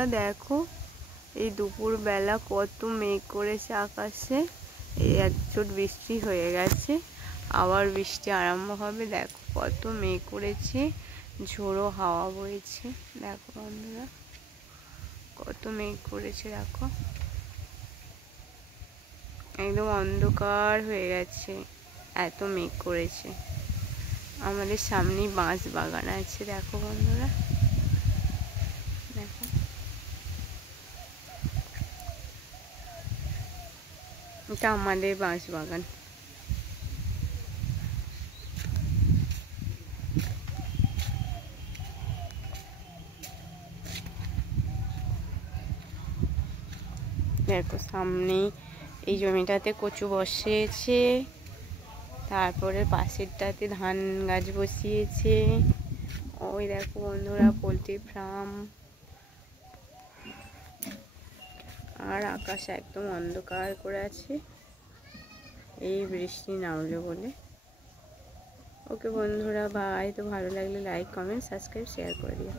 বন্ধুরা দেখো এই দুপুর বেলা কত মেঘ করেছে আকাশে। এই একচোট বৃষ্টি হয়ে গেছে, আবার বৃষ্টি আরম্ভ হবে। দেখো কত মেঘ করেছে, ঝোড়ো হাওয়া বইছে। দেখো বন্ধুরা কত মেঘ করেছে, দেখো একদম অন্ধকার হয়ে গেছে, এত মেঘ করেছে। আমাদের সামনেই বাঁশ বাগান আছে, দেখো বন্ধুরা, দেখো এটা আমাদের বাঁশ বাগান। দেখো সামনে এই জমিটাতে কচু বসিয়েছে, তারপরে পাশেরটাতে ধান গাছ বসিয়েছে। ওই দেখো বন্ধুরা পোলট্রি ফার্ম, আর আকাশ একদম অন্ধকার করে আছে এই বৃষ্টি নামলো বলে। ওকে বন্ধুরা, বাই। তো ভালো লাগলে লাইক, কমেন্ট, সাবস্ক্রাইব, শেয়ার করে দিও।